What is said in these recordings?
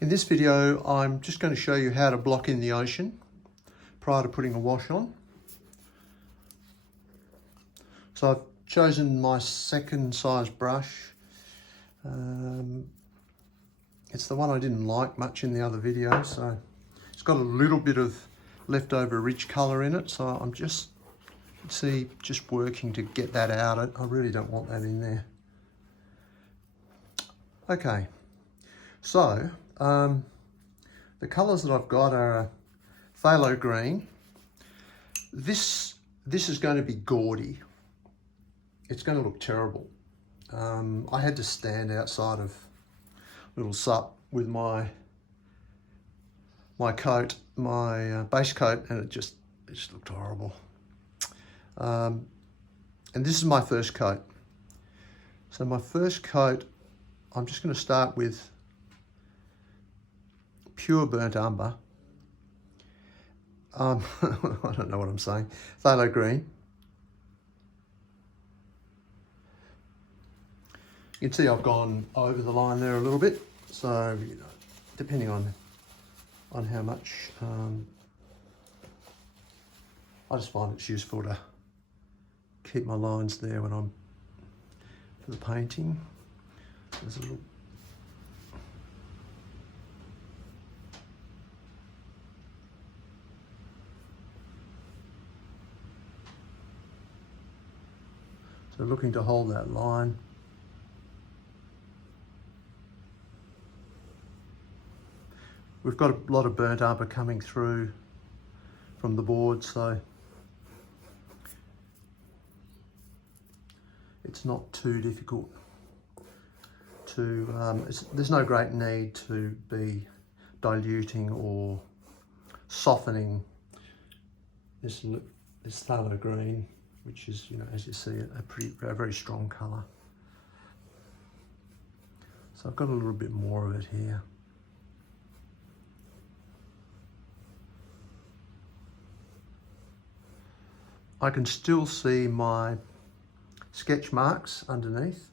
In this video, I'm just going to show you how to block in the ocean prior to putting a wash on. So I've chosen my second size brush. It's the one I didn't like much in the other video, so it's got a little bit of leftover rich colour in it, so I'm just working to get that out. I really don't want that in there. Okay, so the colours that I've got are a phthalo green. This is going to be gaudy. It's going to look terrible. I had to stand outside of Little Sup with my coat, my base coat, and it just looked horrible. And this is my first coat. So my first coat, I'm just going to start with pure burnt umber. I don't know what I'm saying. Phthalo green. You can see I've gone over the line there a little bit. So, you know, depending on how much, I just find it's useful to keep my lines there when I'm for the painting. There's a little. So looking to hold that line. We've got a lot of burnt umber coming through from the board, so it's not too difficult to, there's no great need to be diluting or softening this phthalo green, which is, you know, as you see, a very strong colour. So I've got a little bit more of it here. I can still see my sketch marks underneath.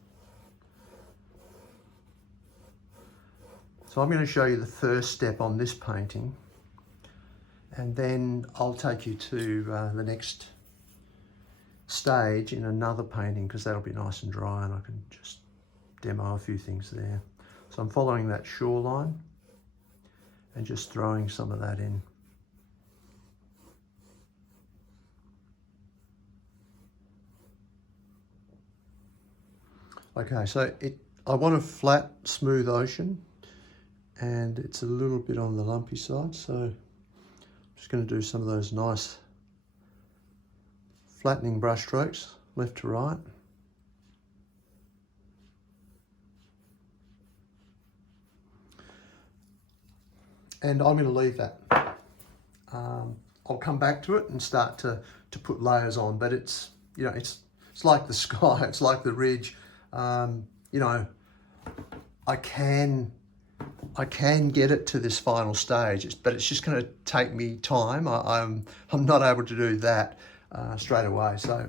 So I'm going to show you the first step on this painting, and then I'll take you to the next stage in another painting, because that'll be nice and dry and I can just demo a few things there. So I'm following that shoreline and just throwing some of that in. Okay, so I want a flat, smooth ocean, and it's a little bit on the lumpy side, so I'm just going to do some of those nice flattening brush strokes, left to right. And I'm going to leave that. I'll come back to it and start to put layers on, but it's, you know, it's like the sky, it's like the ridge. You know, I can get it to this final stage, but it's just going to take me time. I'm not able to do that straight away. So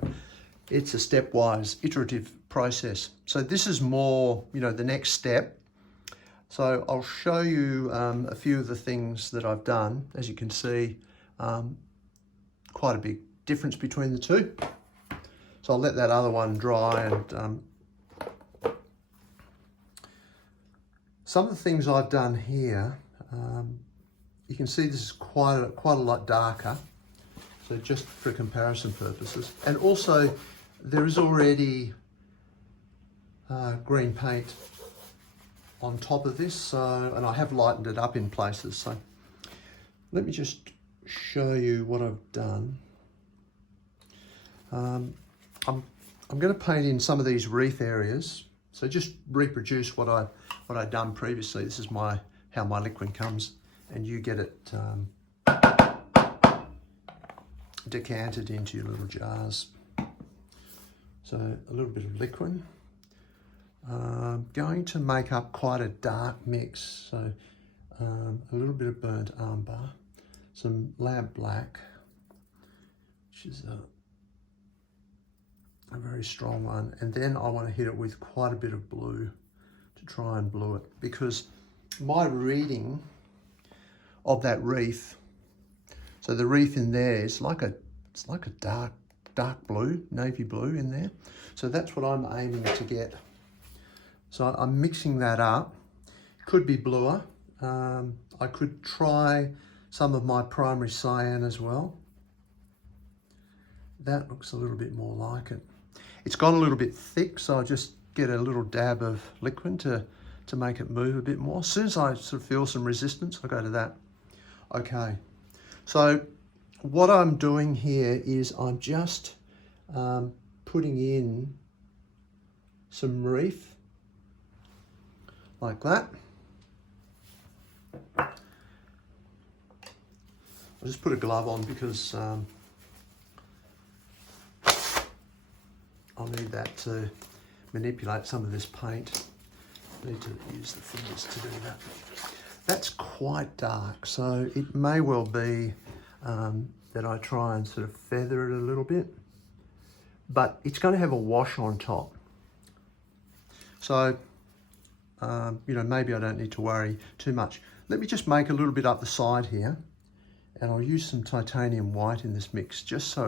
it's a stepwise, iterative process. So this is more, you know, the next step. So I'll show you a few of the things that I've done. As you can see, quite a big difference between the two. So I'll let that other one dry, and some of the things I've done here, you can see this is quite a lot darker. So just for comparison purposes. And also there is already green paint on top of this, so, and I have lightened it up in places. So let me just show you what I've done. I'm going to paint in some of these reef areas. So just reproduce what I'd done previously. This is how my liquid comes, and you get it decanted into your little jars. So a little bit of liquid. Going to make up quite a dark mix. So a little bit of burnt umber, some lamp black, which is a very strong one, and then I want to hit it with quite a bit of blue to try and blue it, because my reading of that reef, so the reef in there is like it's like a dark blue, navy blue in there. So that's what I'm aiming to get. So I'm mixing that up. Could be bluer. I could try some of my primary cyan as well. That looks a little bit more like it. It's gone a little bit thick, so I'll just get a little dab of liquid to make it move a bit more. As soon as I sort of feel some resistance, I'll go to that. Okay, so what I'm doing here is I'm just putting in some reef like that. I'll just put a glove on because I'll need that to manipulate some of this paint. I need to use the fingers to do that. That's quite dark, so it may well be that I try and sort of feather it a little bit, but it's going to have a wash on top. So, you know, maybe I don't need to worry too much. Let me just make a little bit up the side here, and I'll use some titanium white in this mix just so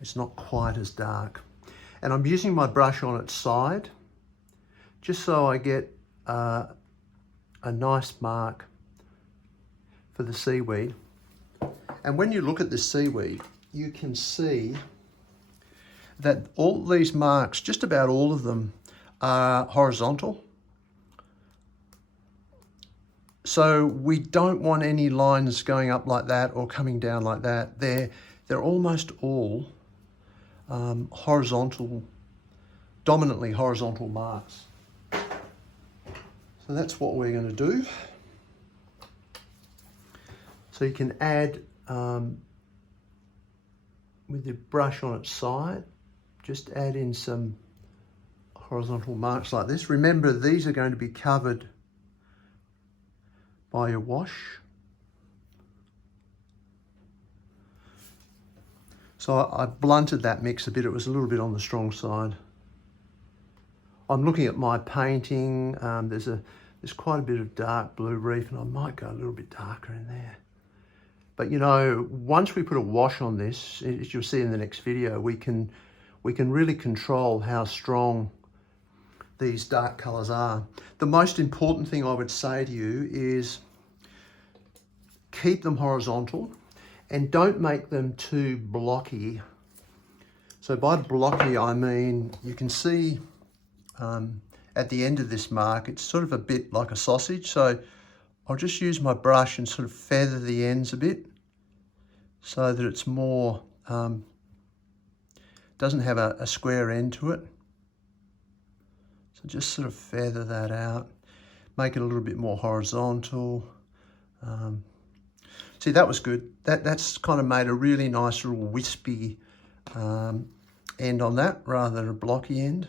it's not quite as dark. And I'm using my brush on its side just so I get a nice mark for the seaweed. And when you look at this seaweed, you can see that all these marks, just about all of them, are horizontal. So we don't want any lines going up like that or coming down like that. They're almost all horizontal, dominantly horizontal marks. So that's what we're going to do. So you can add, with your brush on its side, just add in some horizontal marks like this. Remember, these are going to be covered by your wash. So I blunted that mix a bit. It was a little bit on the strong side. I'm looking at my painting. There's quite a bit of dark blue reef, and I might go a little bit darker in there. But you know, once we put a wash on this, as you'll see in the next video, we can really control how strong these dark colours are. The most important thing I would say to you is keep them horizontal and don't make them too blocky. So by blocky, I mean, you can see at the end of this mark, it's sort of a bit like a sausage. So I'll just use my brush and sort of feather the ends a bit so that it's more, doesn't have a square end to it. So just sort of feather that out, make it a little bit more horizontal. See, that was good. That's kind of made a really nice little wispy end on that rather than a blocky end.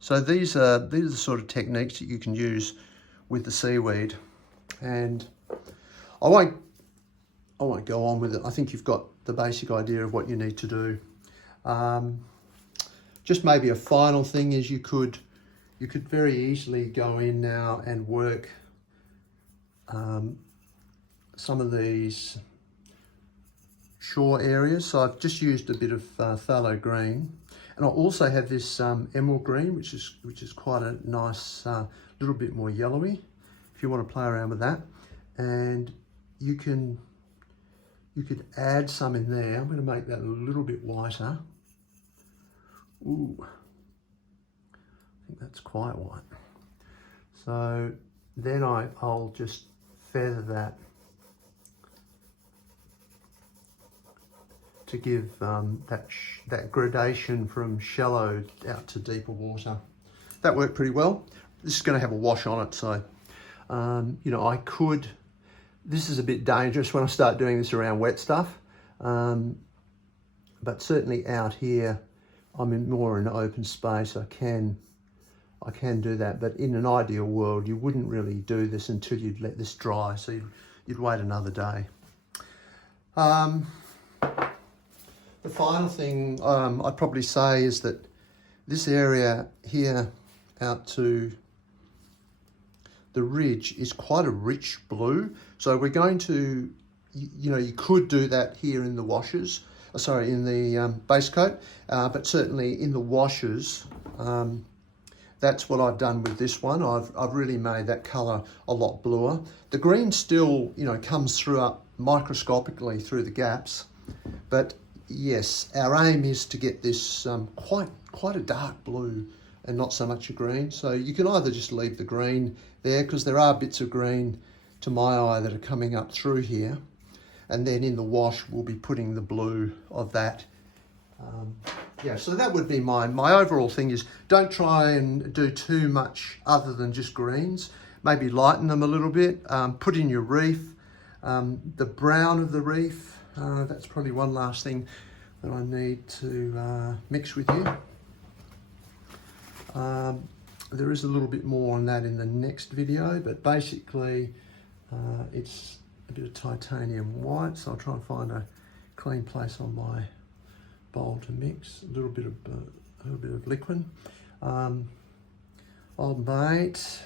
So these are the sort of techniques that you can use with the seaweed. And I won't go on with it. I think you've got the basic idea of what you need to do. Just maybe a final thing is you could very easily go in now and work some of these shore areas. So I've just used a bit of phthalo green, and I also have this emerald green, which is quite a nice little bit more yellowy. If you want to play around with that, and you could add some in there. I'm going to make that a little bit whiter. Ooh, I think that's quite white. So then I'll just feather that to give that gradation from shallow out to deeper water. That worked pretty well. This is going to have a wash on it, so you know, this is a bit dangerous when I start doing this around wet stuff, but certainly out here I'm more in an open space. I can do that, but in an ideal world you wouldn't really do this until you'd let this dry, so you'd wait another day. The final thing I'd probably say is that this area here out to the ridge is quite a rich blue. So we're going to, you know, you could do that here in the washes, sorry, in the base coat, but certainly in the washes, that's what I've done with this one. I've really made that colour a lot bluer. The green still, you know, comes through up microscopically through the gaps, but yes, our aim is to get this quite a dark blue and not so much a green. So you can either just leave the green there, because there are bits of green to my eye that are coming up through here, and then in the wash we'll be putting the blue of that. Yeah, so that would be my overall thing is, don't try and do too much other than just greens. Maybe lighten them a little bit, put in your reef, the brown of the reef. That's probably one last thing that I need to mix with you. There is a little bit more on that in the next video, but basically it's a bit of titanium white, so I'll try and find a clean place on my bowl to mix. A little bit of liquid. Old Mate.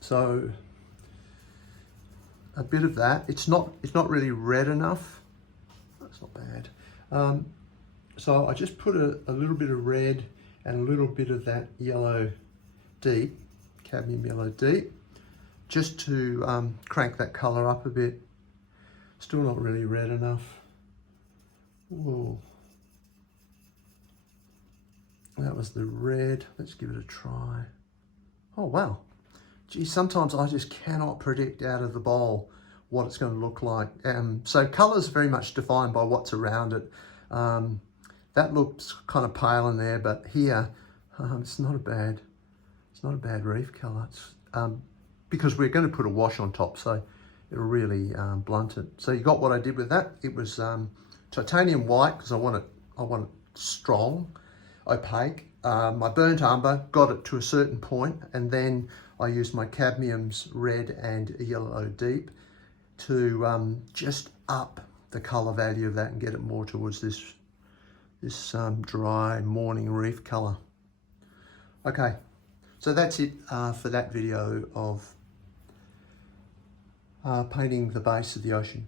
So a bit of that. It's not really red enough. That's not bad. So I just put a little bit of red and a little bit of that yellow deep, cadmium yellow deep, just to crank that colour up a bit. Still not really red enough. Whoa. That was the red. Let's give it a try. Oh wow. Gee, sometimes I just cannot predict out of the bowl what it's going to look like. So colour's very much defined by what's around it. That looks kind of pale in there, but here it's not a bad reef colour. It's because we're going to put a wash on top, so it'll really blunt it. So you got what I did with that. It was titanium white, because I want it strong, opaque. My burnt umber got it to a certain point, and then I used my cadmiums red and yellow deep to just up the colour value of that and get it more towards this dry morning reef colour. Okay, so that's it for that video of painting the base of the ocean.